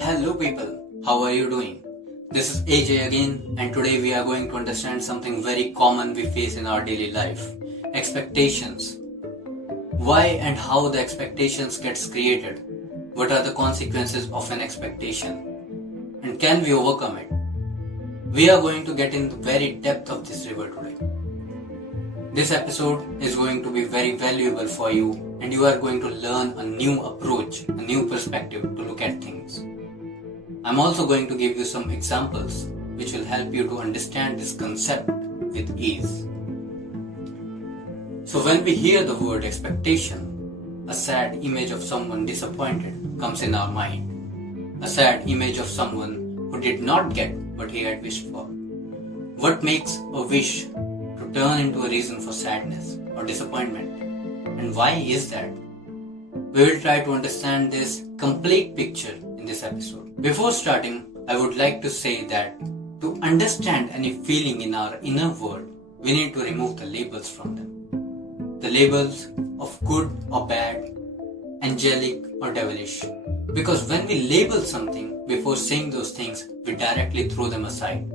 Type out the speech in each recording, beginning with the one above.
Hello people, how are you doing? This is AJ again, and today we are going to understand something very common we face in our daily life: expectations. Why and how the expectations gets created? What are the consequences of an expectation? And can we overcome it? We are going to get in the very depth of this river today. This episode is going to be very valuable for you, and you are going to learn a new approach, a new perspective to look at things. I'm also going to give you some examples which will help you to understand this concept with ease. So when we hear the word expectation, a sad image of someone disappointed comes in our mind. A sad image of someone who did not get what he had wished for. What makes a wish to turn into a reason for sadness or disappointment? And why is that? We will try to understand this complete picture in this episode. Before starting, I would like to say that to understand any feeling in our inner world, we need to remove the labels from them. The labels of good or bad, angelic or devilish. Because when we label something before saying those things, we directly throw them aside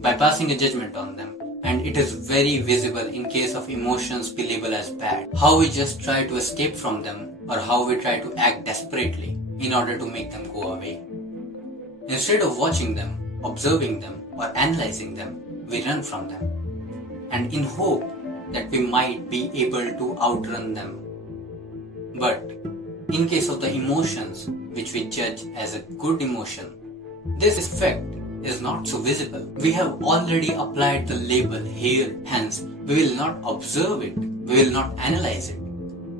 by passing a judgment on them. And it is very visible in case of emotions we label as bad. How we just try to escape from them, or how we try to act desperately in order to make them go away. Instead of watching them, observing them, or analyzing them, we run from them. And in hope that we might be able to outrun them. But in case of the emotions which we judge as a good emotion, this effect is not so visible. We have already applied the label here, hence we will not observe it, we will not analyze it.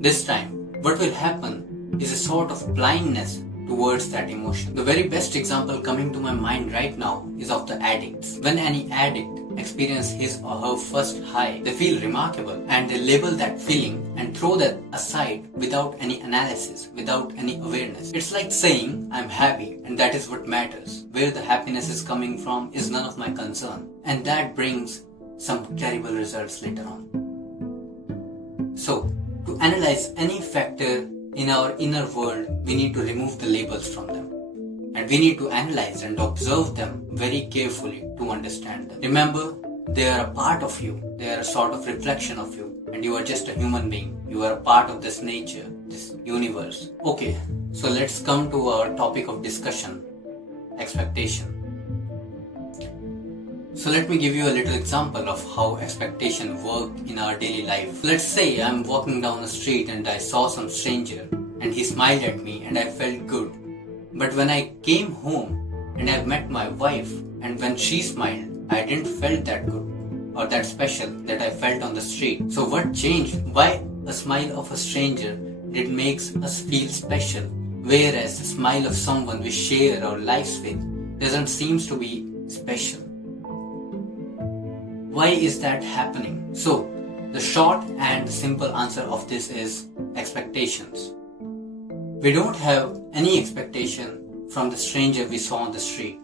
This time, what will happen is a sort of blindness towards that emotion. The very best example coming to my mind right now is of the addicts. When any addict experiences his or her first high, they feel remarkable and they label that feeling and throw that aside without any analysis, without any awareness. It's like saying, I'm happy and that is what matters. Where the happiness is coming from is none of my concern. And that brings some terrible results later on. So, to analyze any factor in our inner world, we need to remove the labels from them. And we need to analyze and observe them very carefully to understand them. Remember, they are a part of you. They are a sort of reflection of you. And you are just a human being. You are a part of this nature, this universe. Okay, so let's come to our topic of discussion, expectation. So let me give you a little example of how expectation work in our daily life. Let's say I'm walking down the street and I saw some stranger and he smiled at me and I felt good. But when I came home and I met my wife and when she smiled, I didn't felt that good or that special that I felt on the street. So what changed? Why a smile of a stranger did makes us feel special, whereas the smile of someone we share our lives with doesn't seem to be special? Why is that happening? So, the short and simple answer of this is expectations. We don't have any expectation from the stranger we saw on the street.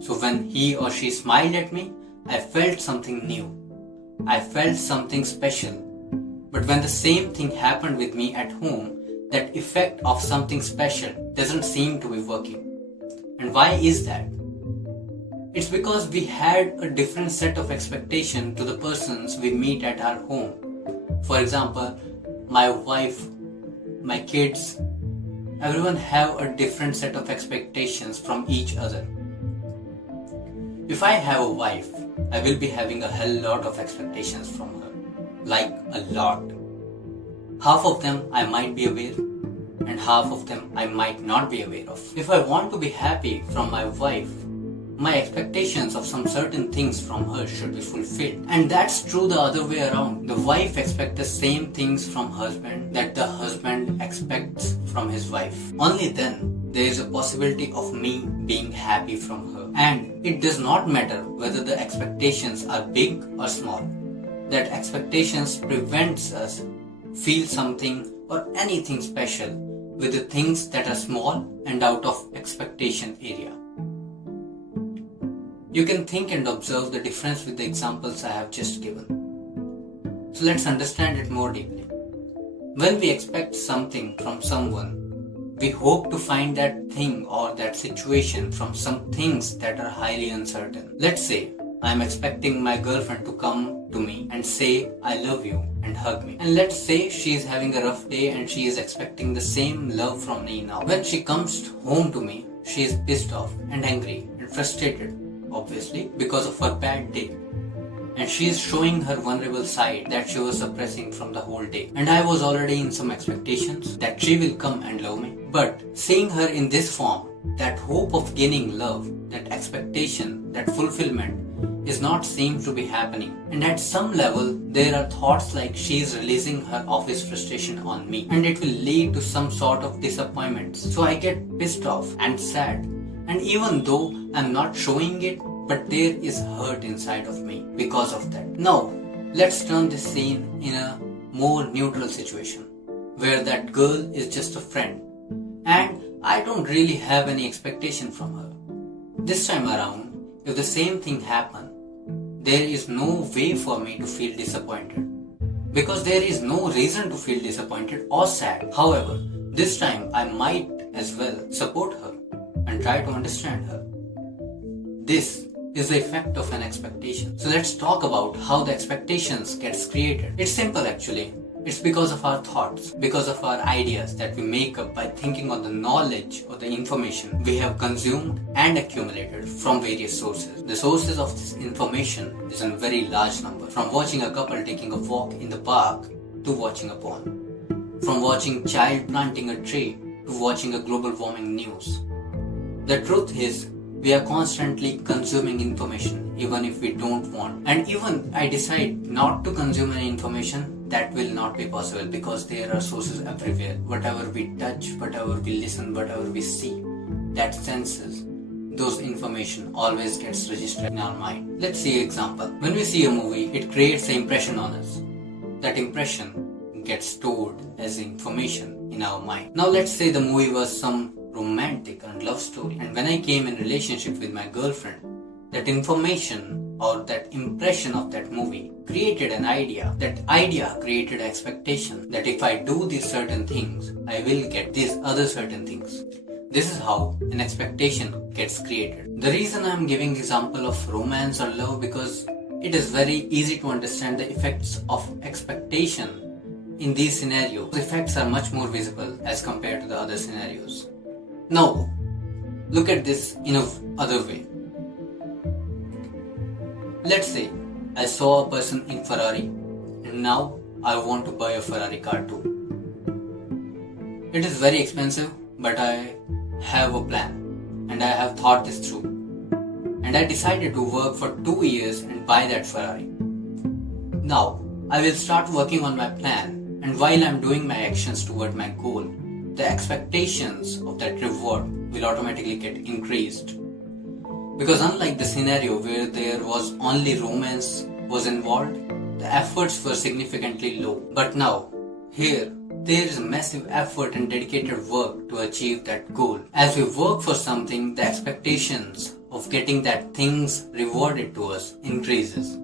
So when he or she smiled at me, I felt something new. I felt something special. But when the same thing happened with me at home, that effect of something special doesn't seem to be working. And why is that? It's because we had a different set of expectation to the persons we meet at our home. For example, my wife, my kids, everyone have a different set of expectations from each other. If I have a wife, I will be having a hell lot of expectations from her. Like a lot. Half of them I might be aware and half of them I might not be aware of. If I want to be happy from my wife, my expectations of some certain things from her should be fulfilled. And that's true the other way around. The wife expects the same things from husband that the husband expects from his wife. Only then there is a possibility of me being happy from her. And it does not matter whether the expectations are big or small. That expectations prevents us feel something or anything special with the things that are small and out of expectation area. You can think and observe the difference with the examples I have just given. So let's understand it more deeply. When we expect something from someone, we hope to find that thing or that situation from some things that are highly uncertain. Let's say I'm expecting my girlfriend to come to me and say I love you and hug me. And let's say she is having a rough day and she is expecting the same love from me now. When she comes home to me, she is pissed off and angry and frustrated, obviously, because of her bad day. And she is showing her vulnerable side that she was suppressing from the whole day. And I was already in some expectations that she will come and love me. But seeing her in this form, that hope of gaining love, that expectation, that fulfillment is not seems to be happening. And at some level, there are thoughts like she is releasing her office frustration on me. And it will lead to some sort of disappointments. So I get pissed off and sad. And even though I'm not showing it, but there is hurt inside of me because of that. Now, let's turn this scene in a more neutral situation where that girl is just a friend and I don't really have any expectation from her. This time around, if the same thing happens, there is no way for me to feel disappointed because there is no reason to feel disappointed or sad. However, this time I might as well support her and try to understand her. This is the effect of an expectation. So let's talk about how the expectations gets created. It's simple actually. It's because of our thoughts, because of our ideas that we make up by thinking on the knowledge or the information we have consumed and accumulated from various sources. The sources of this information is a very large number. From watching a couple taking a walk in the park to watching a porn. From watching child planting a tree to watching a global warming news. The truth is, we are constantly consuming information even if we don't want. And even I decide not to consume any information, that will not be possible because there are sources everywhere. Whatever we touch, whatever we listen, whatever we see, that senses, those information always gets registered in our mind. Let's see an example. When we see a movie, it creates an impression on us. That impression gets stored as information in our mind. Now let's say the movie was some romantic and love story, and when I came in relationship with my girlfriend, that information or that impression of that movie created an idea. That idea created an expectation that if I do these certain things, I will get these other certain things. This is how an expectation gets created. The reason I am giving example of romance or love because it is very easy to understand the effects of expectation in these scenarios. The effects are much more visible as compared to the other scenarios. Now, look at this in another way. Let's say I saw a person in Ferrari and now I want to buy a Ferrari car too. It is very expensive, but I have a plan and I have thought this through. And I decided to work for 2 years and buy that Ferrari. Now, I will start working on my plan, and while I'm doing my actions toward my goal, the expectations of that reward will automatically get increased. Because unlike the scenario where there was only romance was involved, the efforts were significantly low. But now, here, there is massive effort and dedicated work to achieve that goal. As we work for something, the expectations of getting that things rewarded to us increases.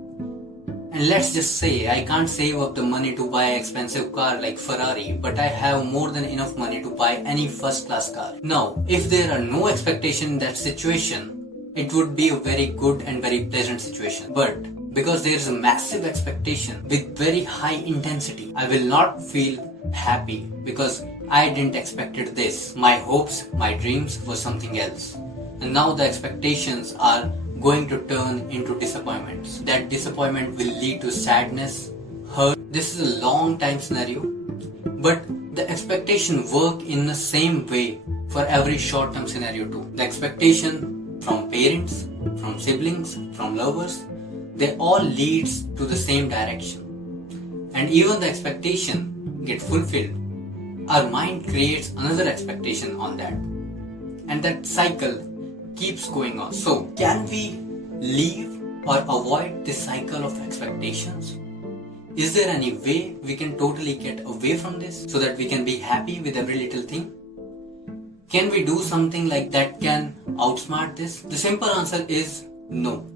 And let's just say I can't save up the money to buy an expensive car like Ferrari, but I have more than enough money to buy any first class car. Now, if there are no expectation in that situation, it would be a very good and very pleasant situation. But because there is a massive expectation with very high intensity, I will not feel happy because I didn't expected this. My hopes, my dreams were something else. And now the expectations are going to turn into disappointments. That disappointment will lead to sadness, hurt. This is a long time scenario, but the expectation work in the same way for every short term scenario too. The expectation from parents, from siblings, from lovers, they all leads to the same direction. And even the expectation get fulfilled, our mind creates another expectation on that. And that cycle keeps going on. So, can we leave or avoid this cycle of expectations? Is there any way we can totally get away from this so that we can be happy with every little thing? Can we do something like that can outsmart this? The simple answer is no,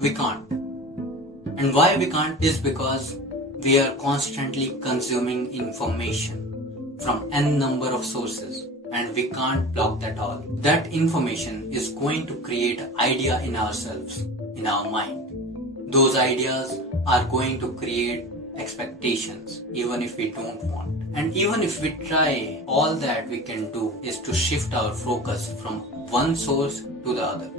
we can't. And why we can't is because we are constantly consuming information from n number of sources, and we can't block that all. That information is going to create an idea in ourselves, in our mind. Those ideas are going to create expectations even if we don't want. And even if we try, all that we can do is to shift our focus from one source to the other.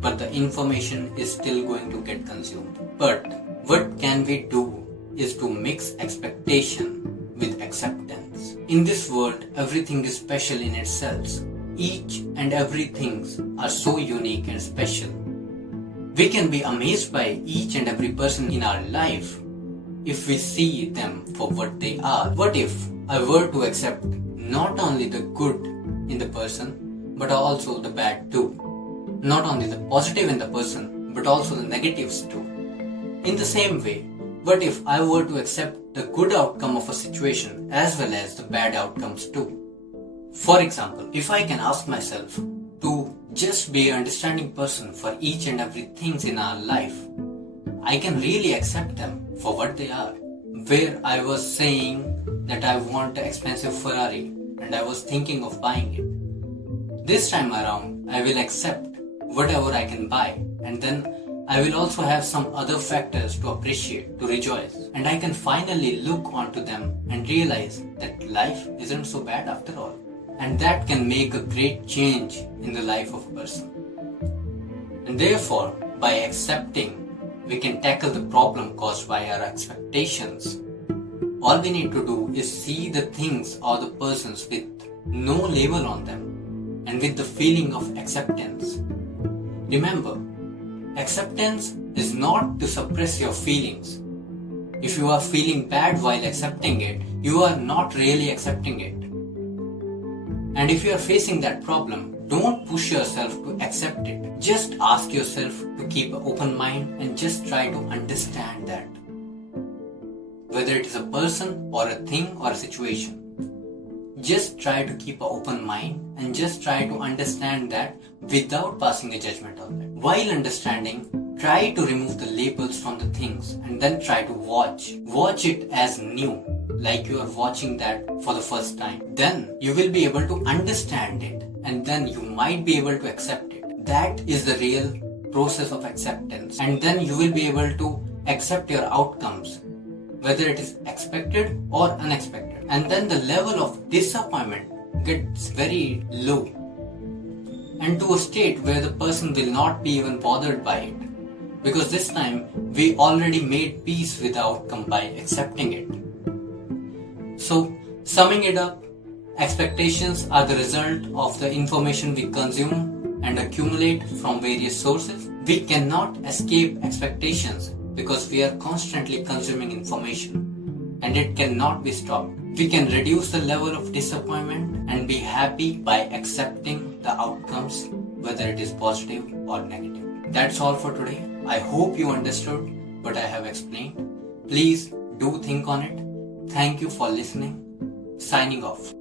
But the information is still going to get consumed. But what can we do is to mix expectation with acceptance. In this world, everything is special in itself. Each and every things are so unique and special. We can be amazed by each and every person in our life if we see them for what they are. What if I were to accept not only the good in the person, but also the bad too? Not only the positive in the person, but also the negatives too. In the same way, what if I were to accept the good outcome of a situation as well as the bad outcomes too? For example, if I can ask myself to just be an understanding person for each and every things in our life, I can really accept them for what they are. Where I was saying that I want an expensive Ferrari and I was thinking of buying it. This time around, I will accept whatever I can buy, and then I will also have some other factors to appreciate, to rejoice, and I can finally look onto them and realize that life isn't so bad after all. And that can make a great change in the life of a person. And therefore, by accepting, we can tackle the problem caused by our expectations. All we need to do is see the things or the persons with no label on them and with the feeling of acceptance. Remember, acceptance is not to suppress your feelings. If you are feeling bad while accepting it, you are not really accepting it. And if you are facing that problem, don't push yourself to accept it. Just ask yourself to keep an open mind and just try to understand that. Whether it is a person or a thing or a situation, just try to keep an open mind and just try to understand that without passing a judgment on that. While understanding, try to remove the labels from the things and then try to watch it as new, like you are watching that for the first time. Then you will be able to understand it, and then you might be able to accept it. That is the real process of acceptance. And then you will be able to accept your outcomes, whether it is expected or unexpected. And then the level of disappointment gets very low, and to a state where the person will not be even bothered by it, because this time we already made peace with the outcome by accepting it. So, summing it up, expectations are the result of the information we consume and accumulate from various sources. We cannot escape expectations because we are constantly consuming information, and it cannot be stopped. We can reduce the level of disappointment and be happy by accepting the outcomes, whether it is positive or negative. That's all for today. I hope you understood what I have explained. Please do think on it. Thank you for listening. Signing off.